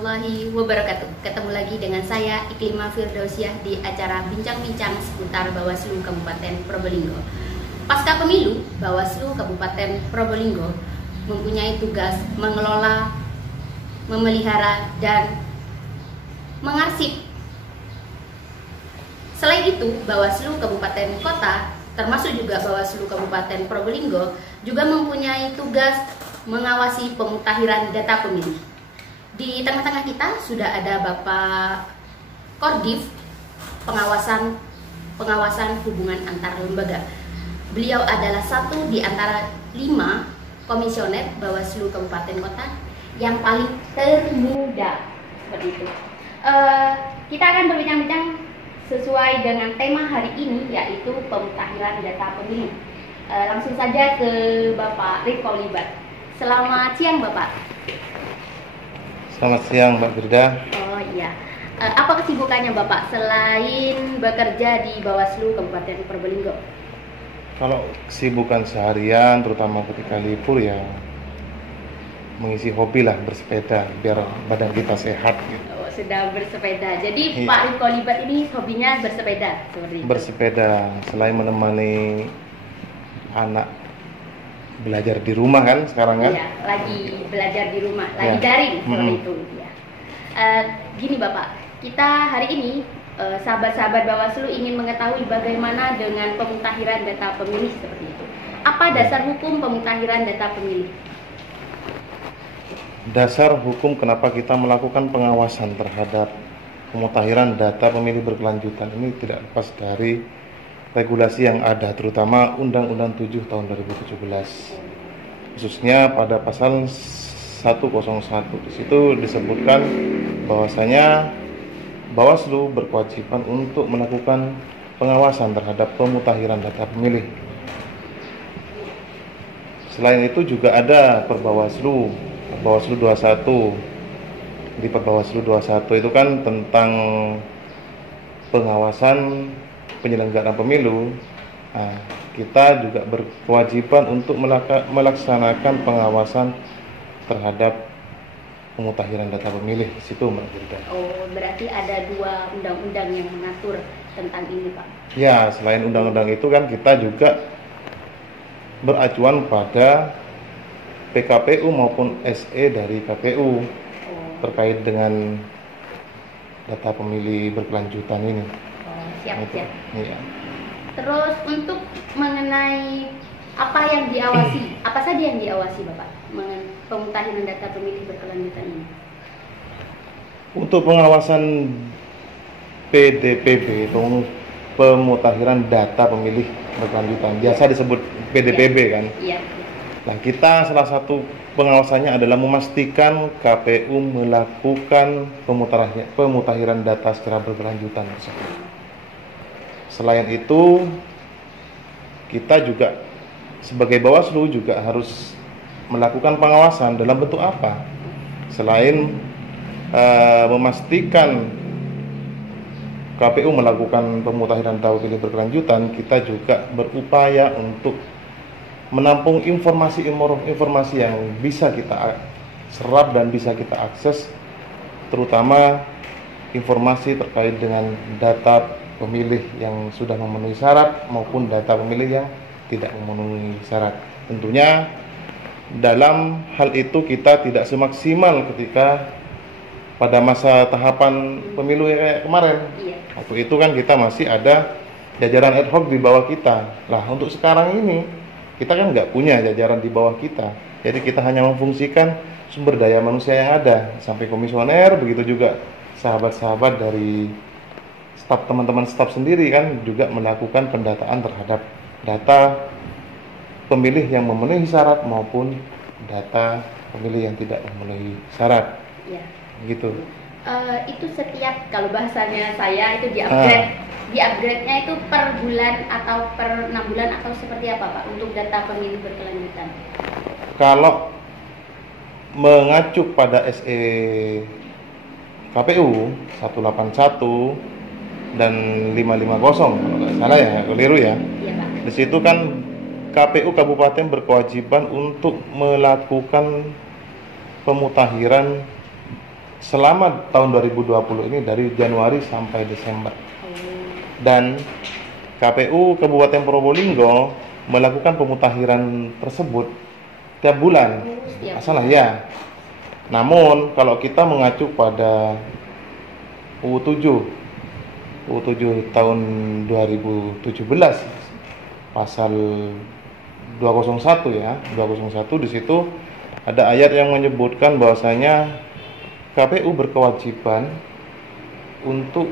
warahmatullahi wabarakatuh. Ketemu lagi dengan saya Iklima Firdausiah di acara bincang-bincang seputar Bawaslu Kabupaten Probolinggo. Pasca pemilu, Bawaslu Kabupaten Probolinggo mempunyai tugas mengelola, memelihara, dan mengarsip. Selain itu, Bawaslu Kabupaten Kota, termasuk juga Bawaslu Kabupaten Probolinggo, juga mempunyai tugas mengawasi pemutahiran data pemilih. Di tengah-tengah kita sudah ada Bapak Kordif, pengawasan hubungan antar lembaga. Beliau adalah satu di antara 5 komisioner Bawaslu Kabupaten Kota yang paling termuda, seperti itu. Kita akan berbincang-bincang sesuai dengan tema hari ini, yaitu pemutahiran data pemilih. Langsung saja ke Bapak Riko Libat. Selamat siang, Bapak. Selamat siang, Mbak Firda. Oh iya. Apa kesibukannya Bapak selain bekerja di Bawaslu Kabupaten Probolinggo? Kalau kesibukan seharian, terutama ketika libur, ya mengisi hobi lah, bersepeda biar badan kita sehat gitu. Oh, sedang bersepeda. Jadi Pak Riko Libat ini hobinya bersepeda seperti itu? Bersepeda, selain menemani anak belajar di rumah kan sekarang kan? Iya, lagi belajar di rumah, lagi Ya. daring seperti itu. Ya. Gini Bapak, kita hari ini sahabat-sahabat Bawaslu ingin mengetahui bagaimana dengan pemutahiran data pemilih seperti itu. Apa dasar hukum pemutahiran data pemilih? Dasar hukum kenapa kita melakukan pengawasan terhadap pemutahiran data pemilih berkelanjutan ini tidak lepas dari regulasi yang ada, terutama Undang-Undang 7 tahun 2017, khususnya pada pasal 101. Di situ disebutkan bahwasanya Bawaslu berkewajiban untuk melakukan pengawasan terhadap pemutahiran data pemilih. Selain itu juga ada Perbawaslu 21. Di Perbawaslu 21 itu kan tentang pengawasan penyelenggaraan pemilu. Nah, kita juga berkewajiban untuk melaksanakan pengawasan terhadap pemutahiran data pemilih di situ, Mbak Firda. Oh, berarti ada 2 undang-undang yang mengatur tentang ini, Pak. Ya, selain undang-undang itu kan kita juga beracuan pada PKPU maupun SE dari KPU terkait dengan data pemilih berkelanjutan ini. Siap. Iya. Terus untuk mengenai apa yang diawasi, apa saja yang diawasi Bapak mengenai pemutahiran data pemilih berkelanjutan ini? Untuk pengawasan PDPB, pemutahiran data pemilih berkelanjutan, biasa disebut PDPB kan? Iya. Nah, kita salah satu pengawasannya adalah memastikan KPU melakukan pemutahiran data secara berkelanjutan tersebut. Selain itu, kita juga sebagai Bawaslu juga harus melakukan pengawasan dalam bentuk apa? Selain memastikan KPU melakukan pemutahiran data pemilih berkelanjutan, kita juga berupaya untuk menampung informasi yang bisa kita serap dan bisa kita akses, terutama informasi terkait dengan data pemilih yang sudah memenuhi syarat maupun data pemilih yang tidak memenuhi syarat. Tentunya dalam hal itu kita tidak semaksimal ketika pada masa tahapan pemilu yang kayak kemarin. Waktu itu kan kita masih ada jajaran ad hoc di bawah kita. Lah, untuk sekarang ini kita kan nggak punya jajaran di bawah kita. Jadi kita hanya memfungsikan sumber daya manusia yang ada, sampai komisioner, begitu juga sahabat-sahabat dari teman-teman staf sendiri kan juga melakukan pendataan terhadap data pemilih yang memenuhi syarat maupun data pemilih yang tidak memenuhi syarat. Ya. Gitu. Itu setiap, kalau bahasanya saya itu di-upgrade-nya itu per bulan atau per 6 bulan atau seperti apa Pak untuk data pemilih berkelanjutan? Kalau mengacu pada SE KPU 181 dan 550 kalau nggak salah ya, keliru ya. Iya, Pak. Di situ kan KPU Kabupaten berkewajiban untuk melakukan pemutahiran selama tahun 2020 ini dari Januari sampai Desember. Dan KPU Kabupaten Probolinggo melakukan pemutakhiran tersebut tiap bulan. Salah ya. Namun kalau kita mengacu pada UU7 tahun 2017 pasal 201 ya, 201 di situ ada ayat yang menyebutkan bahwasanya KPU berkewajiban untuk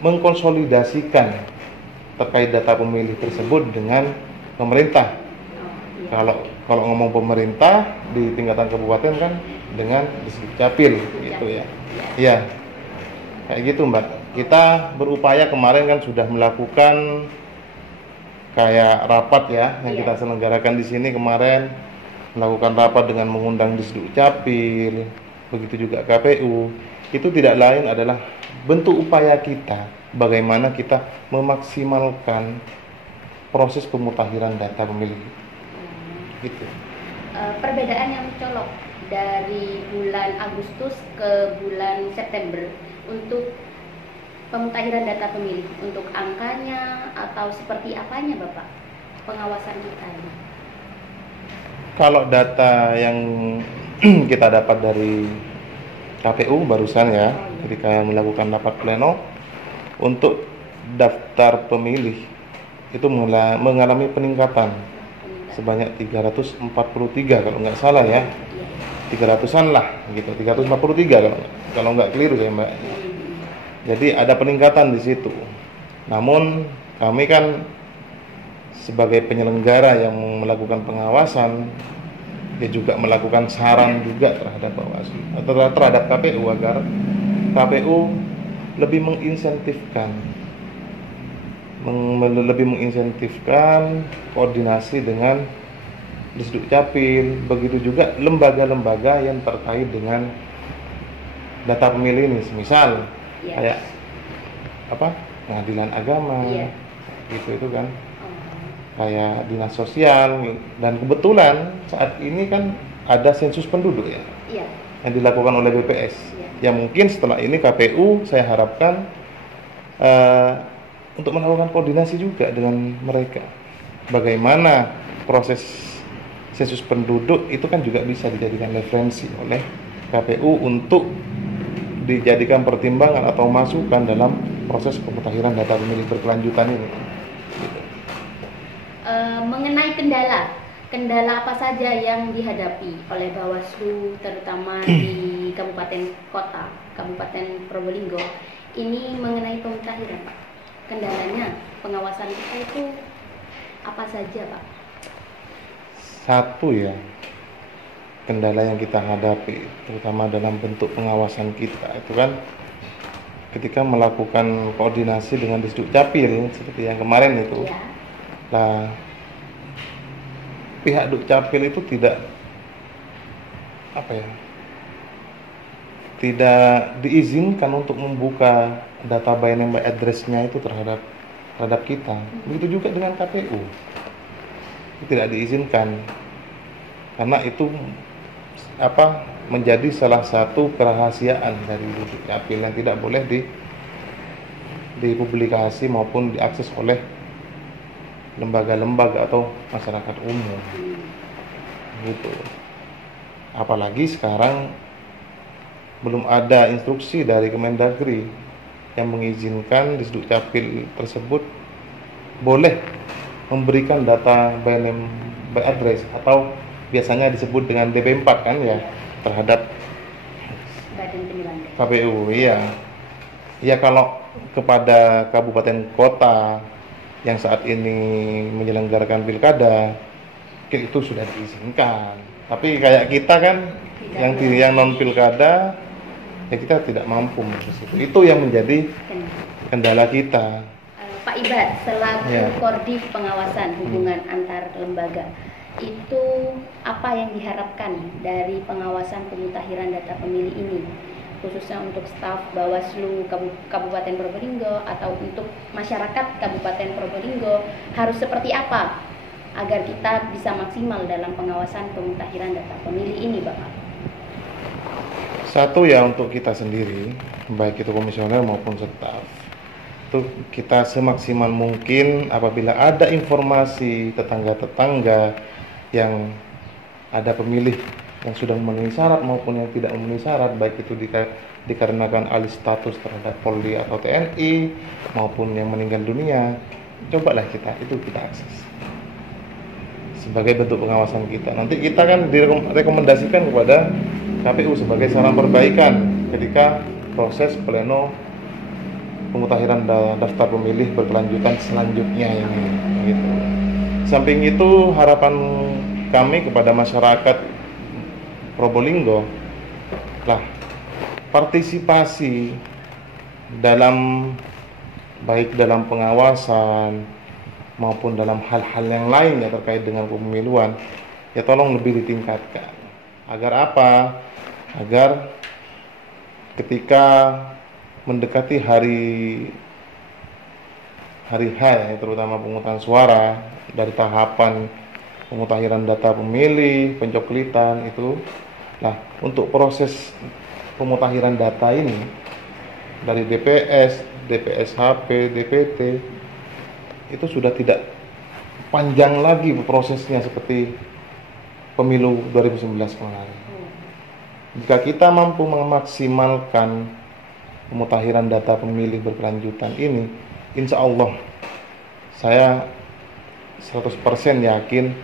mengkonsolidasikan terkait data pemilih tersebut dengan pemerintah. Kalau ngomong pemerintah di tingkatan kabupaten kan dengan Dukcapil gitu ya. Ya. Kayak gitu, Mbak. Kita berupaya kemarin kan sudah melakukan kayak rapat ya yang kita selenggarakan di sini kemarin, melakukan rapat dengan mengundang Dukcapil, begitu juga KPU. Itu tidak lain adalah bentuk upaya kita bagaimana kita memaksimalkan proses pemutakhiran data pemilih. Gitu. Perbedaan yang mencolok dari bulan Agustus ke bulan September untuk pemutakhiran data pemilih, untuk angkanya atau seperti apanya Bapak pengawasan kita ini? Kalau data yang kita dapat dari KPU barusan ya, ketika melakukan rapat pleno untuk daftar pemilih itu mengalami peningkatan sebanyak 343 kalau nggak salah ya, 300-an lah gitu, 343 kalau nggak keliru ya Mbak. Jadi ada peningkatan di situ. Namun kami kan sebagai penyelenggara yang melakukan pengawasan, dia juga melakukan saran juga terhadap Bawaslu, terhadap KPU agar KPU lebih menginsentifkan koordinasi dengan Dukcapil, begitu juga lembaga-lembaga yang terkait dengan data pemilih ini, misal kayak pengadilan agama, itu kan. Kayak dinas sosial, dan kebetulan saat ini kan ada sensus penduduk ya, yang dilakukan oleh BPS. Yang mungkin setelah ini KPU saya harapkan untuk melakukan koordinasi juga dengan mereka. Bagaimana proses sensus penduduk itu kan juga bisa dijadikan referensi oleh KPU untuk dijadikan pertimbangan atau masukan dalam proses pemutakhiran data pemilih berkelanjutan ini. Mengenai kendala apa saja yang dihadapi oleh Bawaslu terutama di kabupaten kota, Kabupaten Probolinggo ini mengenai pemutakhiran, Pak? Kendalanya pengawasan kita itu apa saja, Pak? Satu ya, kendala yang kita hadapi terutama dalam bentuk pengawasan kita itu kan ketika melakukan koordinasi dengan Dukcapil seperti yang kemarin itu. Nah, pihak Dukcapil itu tidak diizinkan untuk membuka data by address-nya itu terhadap kita. Begitu juga dengan KPU, itu tidak diizinkan karena itu menjadi salah satu kerahasiaan dari Dukcapil yang tidak boleh dipublikasi maupun diakses oleh lembaga-lembaga atau masyarakat umum gitu. Apalagi sekarang belum ada instruksi dari Kemendagri yang mengizinkan Dukcapil tersebut boleh memberikan data by name by address atau biasanya disebut dengan DP4 kan ya, terhadap KPU. Iya, kalau kepada kabupaten kota yang saat ini menyelenggarakan pilkada itu sudah diizinkan, tapi kayak kita kan yang non pilkada ya kita tidak mampu ke situ. Itu yang menjadi kendala kita. Pak Ibad selaku Koordif pengawasan hubungan antar lembaga, itu apa yang diharapkan dari pengawasan pemutakhiran data pemilih ini, khususnya untuk staf Bawaslu Kabupaten Probolinggo atau untuk masyarakat Kabupaten Probolinggo harus seperti apa agar kita bisa maksimal dalam pengawasan pemutakhiran data pemilih ini, Bapak? Satu ya untuk kita sendiri, baik itu komisioner maupun staf, itu kita semaksimal mungkin apabila ada informasi tetangga-tetangga yang ada pemilih yang sudah memenuhi syarat maupun yang tidak memenuhi syarat, baik itu dikarenakan alih status terhadap Polri atau TNI maupun yang meninggal dunia, cobalah kita akses sebagai bentuk pengawasan kita. Nanti kita kan direkomendasikan kepada KPU sebagai saran perbaikan ketika proses pleno pemutahiran daftar pemilih berkelanjutan selanjutnya ini gitu. Samping itu, harapan kami kepada masyarakat Probolinggo lah partisipasi baik dalam pengawasan maupun dalam hal-hal yang lain yang terkait dengan pemiluan, ya tolong lebih ditingkatkan. Agar apa? Agar ketika mendekati hari H ya, terutama pemungutan suara, dari tahapan pemutahiran data pemilih, pencoklitan itu, nah untuk proses pemutahiran data ini dari DPS, DPSHP, DPT itu sudah tidak panjang lagi prosesnya seperti pemilu 2019 kemarin. Jika kita mampu memaksimalkan pemutahiran data pemilih berkelanjutan ini, insya Allah saya 100% yakin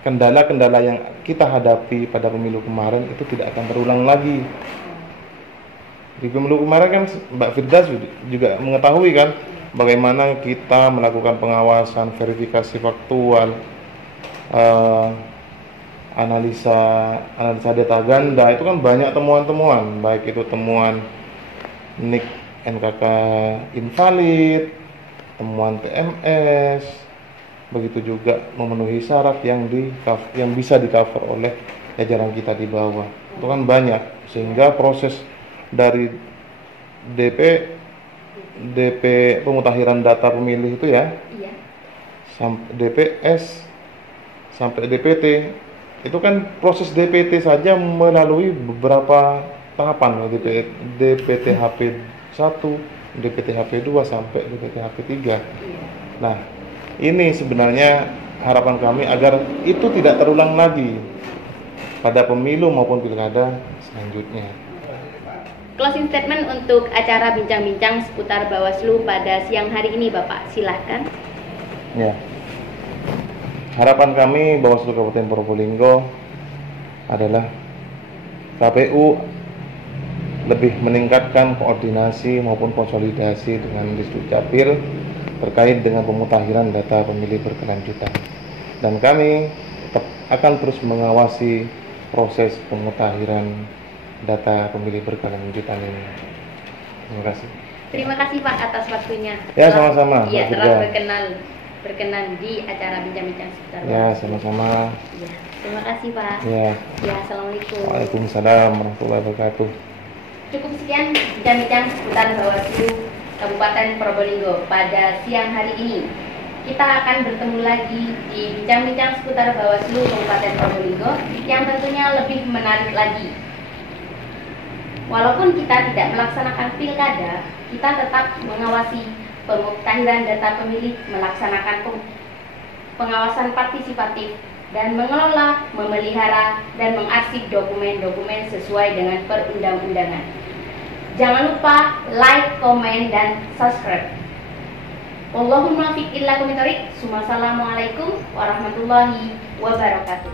kendala-kendala yang kita hadapi pada pemilu kemarin itu tidak akan berulang lagi. Di pemilu kemarin kan Mbak Firdaus juga mengetahui kan bagaimana kita melakukan pengawasan, verifikasi faktual, analisa data ganda, itu kan banyak temuan-temuan, baik itu temuan NIK NKK invalid, temuan TMS, begitu juga memenuhi syarat yang bisa di-cover oleh jajaran kita di bawah. Itu kan banyak, sehingga proses dari DP pemutahiran data pemilih itu ya, sampai DPS sampai DPT, itu kan proses DPT saja melalui beberapa tahapan, DPT HP 1, DPT HP 2 sampai DPT HP 3. Nah, ini sebenarnya harapan kami agar itu tidak terulang lagi pada pemilu maupun pilkada selanjutnya. Closing statement untuk acara bincang-bincang seputar Bawaslu pada siang hari ini, Bapak, silahkan. Ya, harapan kami Bawaslu Kabupaten Probolinggo adalah KPU lebih meningkatkan koordinasi maupun konsolidasi dengan Disdukcapil terkait dengan pemutahiran data pemilih berkelanjutan, dan kami tetap akan terus mengawasi proses pemutahiran data pemilih berkelanjutan ini. Terima kasih. Terima kasih Pak atas waktunya. Ya, sama-sama. Iya, telah berkenan di acara bincang-bincang seputar. Ya, sama-sama. Ya, terima kasih Pak. Ya. Ya, assalamualaikum. Waalaikumsalam warahmatullahi wabarakatuh. Cukup sekian bincang-bincang seputar Bawaslu Kabupaten Probolinggo pada siang hari ini. Kita akan bertemu lagi di bincang-bincang seputar Bawaslu Kabupaten Probolinggo yang tentunya lebih menarik lagi. Walaupun kita tidak melaksanakan pilkada, kita tetap mengawasi pemutahiran data pemilih, melaksanakan pengawasan partisipatif, dan mengelola, memelihara, dan mengarsip dokumen-dokumen sesuai dengan perundang-undangan. Jangan lupa like, komen, dan subscribe. Wallahul muwaffiq illa Assalamualaikum warahmatullahi wabarakatuh.